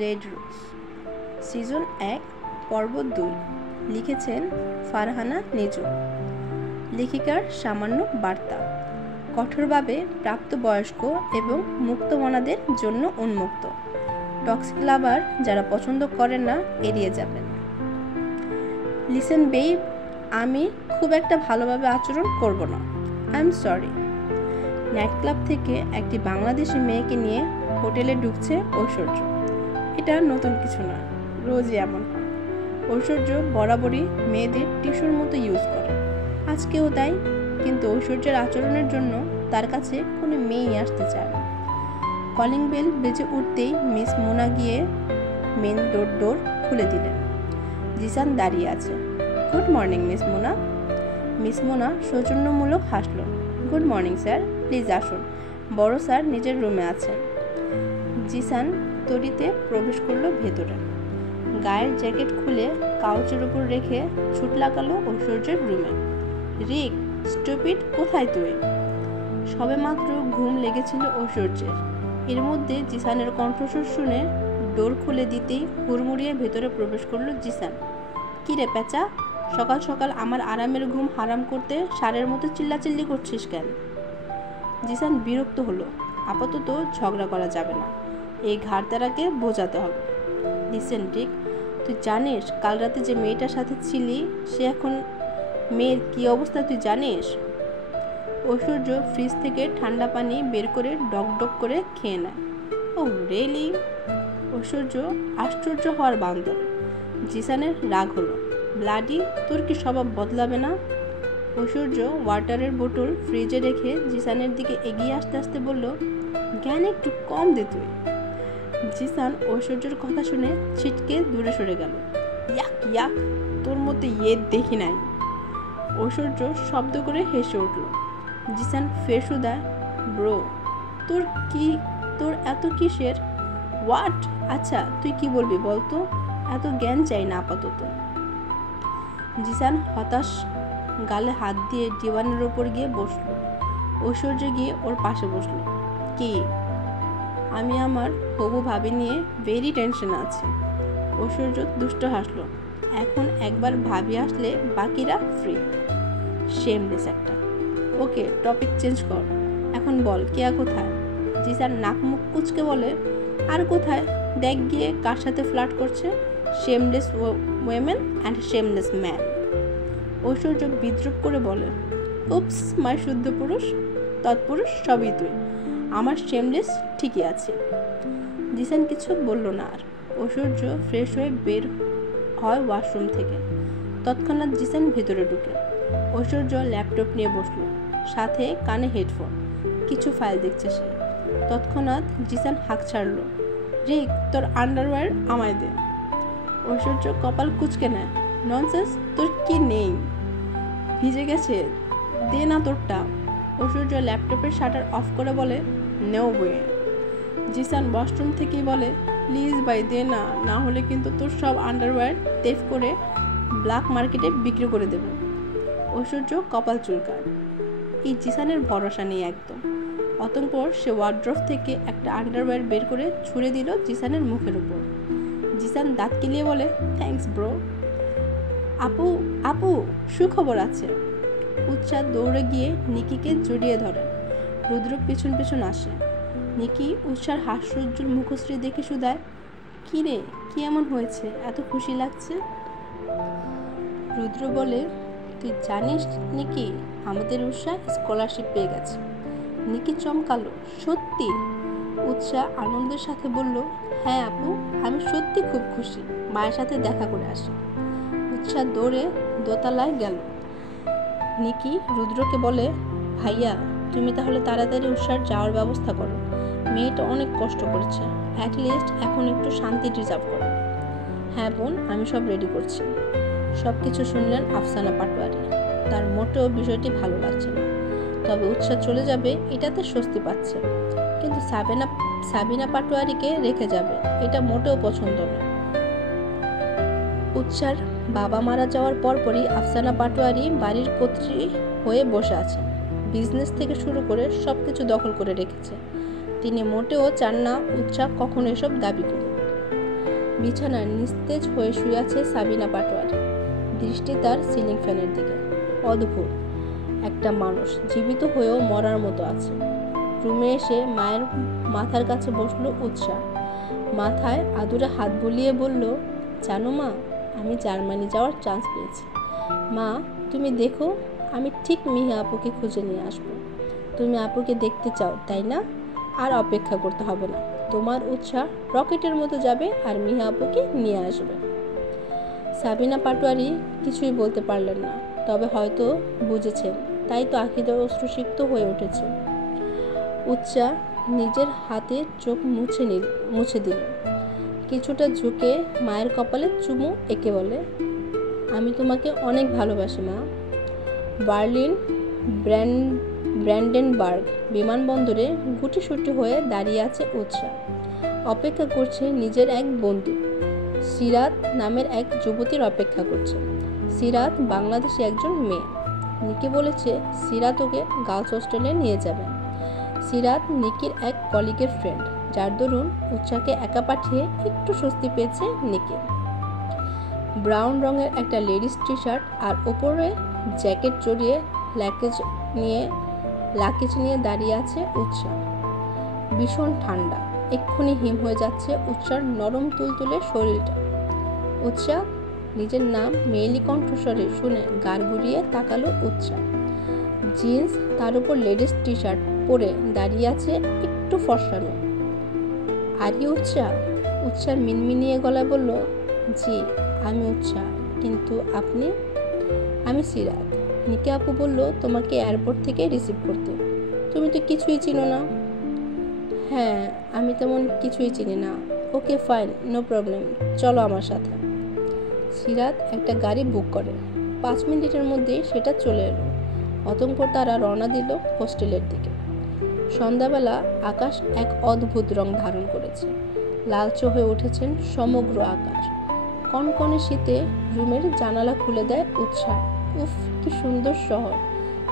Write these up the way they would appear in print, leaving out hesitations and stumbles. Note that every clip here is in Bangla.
রেড রোজ, সিজন 1, পর্ব 2। লিখেছেন ফারহানা নিজু। লেখিকার সামান্য বার্তা। কঠোরভাবে প্রাপ্তবয়স্ক এবং মুক্তমনাদের জন্য উন্মুক্ত। টক্সিক লাভার যারা পছন্দ করেন না এড়িয়ে যাবেন। লিসেন বেব, আমি খুব একটা ভালোভাবে আচরণ করব না। I am sorry. Night club থেকে একটি বাংলাদেশি মেয়েকে নিয়ে হোটেলে ঢুকছে ঐশ্বর্য। এটা নতুন কিছু না, রোজই এমন হয়। ঐশ্বর্য বরাবরই মেয়েদের টিস্যুর মতো ইউজ করে, আজকেও তাই। কিন্তু ঐশ্বর্যের আচরণের জন্য তার কাছে কোনো মেয়েই আসতে চায় না। কলিং বেল বেজে উঠতেই মিস মোনা গিয়ে মেন ডোর খুলে দিলেন। জিসান দাঁড়িয়ে আছে। Good morning Miss Mona. Miss Mona সৌজন্যমূলক হাসল। গুড মর্নিং স্যার, প্লিজ আসুন, বড় স্যার নিজের রুমে আছেন। জিসান তড়িতে প্রবেশ করলো ভেতরে। গায়ের জ্যাকেট খুলে কাউচের উপর রেখে ছুট লাগালো ঐশ্বর্যের রুমে। রিক, স্টুপিড, কোথায় তুই? সবেমাত্র ঘুম লেগেছিল ঐশ্বর্যের। এর মধ্যে জিসানের কণ্ঠস্বর শুনে ডোর খুলে দিতেই হুড়মুড়িয়ে ভেতরে প্রবেশ করলো জিসান। কি রে পেঁচা, সকাল সকাল আমার আরামের ঘুম হারাম করতে ষাঁড়ের মতো চিল্লাচিল্লি করছিস কেন? জিসান বিরক্ত হলো। আপাতত ঝগড়া করা যাবে না, এই ঘাড়তারাকে বোঝাতে হবে। লিসেন রিক, তুই জানিস কাল রাতে যে মেয়েটার সাথে ছিলি সে এখন মেয়ের কি অবস্থা তুই জানিস? ঐশ্বর্য ফ্রিজ থেকে ঠান্ডা পানি বের করে ডক ডক করে খেয়ে নেয়। ও রিয়েলি? ঐশ্বর্য আশ্চর্য হওয়ার বান্দর। জিসানের রাগ হলো। ব্লাডি, তোর কি স্বভাব বদলাবে না? ঐশ্বর্য ওয়াটারের বোতল ফ্রিজে রেখে জিসানের দিকে এগিয়ে আসতে আসতে বলল, জ্ঞান একটু কম দে তুই। জিসান ঐশ্বর্যের কথা শুনে ছিটকে দূরে সরে গেল। ইয়াক ইয়াক, তোর মধ্যে দেখি নাই। ঐশ্বর্য শব্দ করে হেসে উঠল। জিসান ফের শুধায়, ব্রো, তোর এত কিসের? হোয়াট? আচ্ছা তুই কি বলবি বলতো, এত জ্ঞান চাই না আপাতত। জিসান হতাশ গালে হাত দিয়ে ডিভানের ওপর গিয়ে বসলো। ঐশ্বর্য গিয়ে ওর পাশে বসলো। কি? আমি আমার হবু ভাবি নিয়ে ভেরি টেনশনে আছি। ঐশ্বর্য দুষ্ট হাসলো। এখন একবার ভাবি আসলে বাকিরা ফ্রি। শেমলেস একটা। ওকে, টপিক চেঞ্জ কর। এখন বল কেয়া কোথায়? জিসান নাক মুখ কুচকে বলে, আর কোথায়? দেখ গিয়ে কার সাথে ফ্লার্ট করছে। Shameless women and shameless man. Aishwarya বিদ্রুপ করে বলে, উপস মাই শুদ্ধ পুরুষ, তৎপুরুষ সবই তুই। আমার শেমলেস ঠিকই আছে। জিসান কিছু বলল না আর। ঐশ্বর্য ফ্রেশ হয়ে বের হয় ওয়াশরুম থেকে। তৎক্ষণাৎ জিসান ভেতরে ঢুকে। ঐশ্বর্য ল্যাপটপ নিয়ে বসলো, সাথে কানে হেডফোন। কিছু ফাইল দেখছে সে। তৎক্ষণাৎ জিসান হাঁক ছাড়ল, রিক, তোর আন্ডারওয়্যার আমায় দে। ঐশ্বর্য কপাল কুঁচকে নেয়। ননসেন্স, তোর কি নেই? ভিজে গেছে, দে না তোরটা। ঐশ্বর্য ল্যাপটপের শাটার অফ করে বলে, নো ওয়ে। জিসান ওয়াশরুম থেকেই বলে, প্লিজ ভাই দে না, না হলে কিন্তু তোর সব আন্ডারওয়্যার তেফ করে ব্ল্যাক মার্কেটে বিক্রি করে দেব। ঐশ্বর্য কপাল চুলকায়। এই জিসানের ভরসা নেই একদম। অতঃপর সে ওয়ার্ড্রোব থেকে একটা আন্ডারওয়্যার বের করে ছুঁড়ে দিল জিসানের মুখের উপর। জিসান দাঁত কিলিয়ে বলে, থ্যাঙ্কস ব্রো। আপু আপু, সুখবর আছে। উৎসাহ দৌড়ে গিয়ে নিকিকে জড়িয়ে ধরে। রুদ্র পিছন পিছন আসে। নিকি উৎসার হাস্যোজ্জ্বল মুখশ্রী দেখে শুধায়, কি রে, কি এমন হয়েছে, এত খুশি লাগছে? রুদ্র বলে, তুই জানিস নিকি, আমাদের উৎসাহ স্কলারশিপ পেয়ে গেছে। নিকি চমকালো, সত্যি? উৎসাহ আনন্দের সাথে বলল, হ্যাঁ আপু, আমি সত্যি খুব খুশি, মায়ের সাথে দেখা করে আসি। উৎসাহ দৌড়ে দোতলায় গেল। নিকি রুদ্রকে বলে, ভাইয়া তুমি তাহলে তাড়াতাড়ি উৎসার যাওয়ার ব্যবস্থা করো, মেয়েটা অনেক কষ্ট করেছে, অ্যাটলিস্ট এখন একটু শান্তি ডিজার্ভ করো। হ্যাঁ বোন, আমি সব রেডি করছি। সব কিছু শুনলেন আফসানা পাটোয়ারি। তার মোটেও বিষয়টি ভালো লাগছে না। তবে উৎসাহ চলে যাবে এটাতে স্বস্তি পাচ্ছে, কিন্তু সাবিনা পাটোয়ারিকে রেখে যাবে এটা মোটেও পছন্দ নয়। উৎসার বাবা মারা যাওয়ার পরপরই আফসানা পাটোয়ারি বাড়ির কর্ত্রী হয়ে বসে আছে। বিজনেস থেকে শুরু করে সব কিছু দখল করে রেখেছে। তিনি মোটেও চান না উৎসাহ কখনো এসব দাবি করুক। বিছানায় নিস্তেজ হয়ে শুয়ে আছে সাবিনা পাটোয়ারি। দৃষ্টি তার সিলিং ফ্যানের দিকে। অদ্ভুত একটা মানুষ জীবিত হয়েও মরার মতো আছে। রুমে এসে মায়ের মাথার কাছে বসলো উৎসা। মাথায় আদুরে হাত বুলিয়ে বলল, জানো মা, আমি জার্মানি যাওয়ার চান্স পেয়েছি। মা, তুমি দেখো, আমি ঠিক মিহি আপুকে খুঁজে নিয়ে আসবো। তুমি আপুকে দেখতে চাও তাই না? আর অপেক্ষা করতে হবে না। তোমার উৎসাহ রকেটের মতো যাবে আর মিহি আপুকে নিয়ে আসবে। সাবিনা পাটোয়ারি কিছুই বলতে পারলেন না, তবে হয়তো বুঝেছেন, তাই তো আখিদা অশ্রুসিক্ত হয়ে উঠেছে। উৎসা নিজের হাতে চোখ মুছে দিল। কিছুটা ঝুঁকে মায়ের কপালে চুমু এঁকে বলে, আমি তোমাকে অনেক ভালোবাসি মা। বার্লিন ব্র্যান্ডেনবার্গ বিমানবন্দরে গুটিসুটি হয়ে দাঁড়িয়ে আছে উৎসা। অপেক্ষা করছে নিজের এক বন্ধু সিরাত নামের এক যুবতীর অপেক্ষা করছে। সিরাত বাংলাদেশে একজন মেয়ে। নিকি বলেছে সিরাত ওকে গার্লস হোস্টেলে নিয়ে যাবেন। সিরাত নিকির এক কলিগের ফ্রেন্ড, যার দরুন উৎসাকে একা পাঠিয়ে একটু স্বস্তি পেয়েছে নিকি। ব্রাউন রঙের একটা লেডিস টি শার্ট আর ওপরে জ্যাকেট জড়িয়ে লাকেজ নিয়ে দাঁড়িয়ে আছে উৎসা। ভীষণ ঠান্ডা, এক্ষুনি হিম হয়ে যাচ্ছে উৎসার নরম তুলতুলে শরীরটা। উৎসা নিজের নাম মেয়েলি কণ্ঠস্বরে শুনে গাড় ঘুরিয়ে তাকালো উৎসা। জিন্স, তার উপর লেডিস টি শার্ট পরে দাঁড়িয়ে আছে একটু ফর্সানো। আরে উৎসা? উৎসা মিনমিনিয়ে গলায় বলল, জি আমি উৎসা, কিন্তু আপনি? আমি সিরাত। নিকি আপু বলল তোমাকে এয়ারপোর্ট থেকে রিসিভ করতে। তুমি তো কিছুই চিনো না। হ্যাঁ, আমি তেমন কিছুই চিনি না। ওকে ফাইন, নো প্রবলেম, চলো আমার সাথে। সিরাত একটা গাড়ি বুক করে। 5 মিনিটের মধ্যেই সেটা চলে এলো। অতঃপর তারা রওনা দিল হোস্টেলের দিকে। সন্ধ্যাবেলা আকাশ এক অদ্ভুত রং ধারণ করেছে। লালচে হয়ে উঠেছেন সমগ্র আকাশ। কনকনে শীতে রুমের জানালা খুলে দেয় উৎসা। উফ, কি সুন্দর শহর,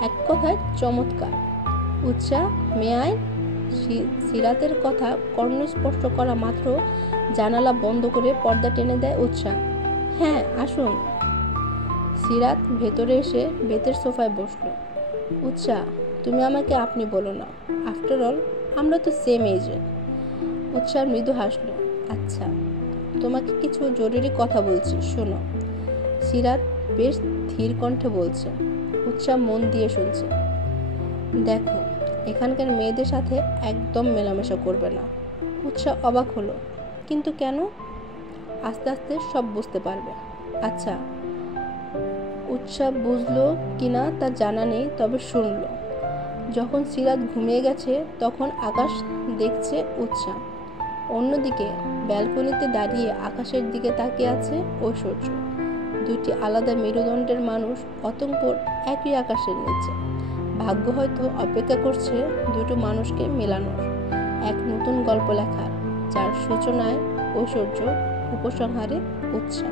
এক কথায় চমৎকার। উৎসা, মেয়ায়? সিরাতের কথা কর্ণস্পর্শ করা মাত্র জানালা বন্ধ করে পর্দা টেনে দেয় উৎসা। হ্যাঁ আসুন। সিরাত ভেতরে এসে বেতের সোফায় বসলো। উৎসা, তুমি আমাকে আপনি বলো না, আফটার অল আমরা তো সেম এজে। উৎসা মৃদু হাসলো। আচ্ছা, তোমাকে কিছু জরুরি কথা বলছি, শোনো। সিরাত বেশ ধীর কণ্ঠে বলছে। উৎসা মন দিয়ে শুনছে। দেখো, এখানকার মেয়েদের সাথে একদম মেলামেশা করবে না। উৎসা অবাক হলো। কিন্তু কেন? আস্তে আস্তে সব বুঝতে পারবে। আচ্ছা। উৎসা বুঝলো কিনা তা জানা নেই, তবে শুনলো। যখন সিরাত ঘুমিয়ে গেছে তখন আকাশ দেখছে উৎসা। অন্যদিকে ব্যালকনিতে দাঁড়িয়ে আকাশের দিকে তাকিয়ে আছে ঐশ্বর্য। দুটি আলাদা মেরুদণ্ডের মানুষ অতঃপর একই আকাশের নিচে। ভাগ্য হয়তো অপেক্ষা করছে দুটো মানুষকে মেলানোর, এক নতুন গল্প লেখার, যার সূচনায় ঐশ্বর্য, উপসংহারে উৎসা।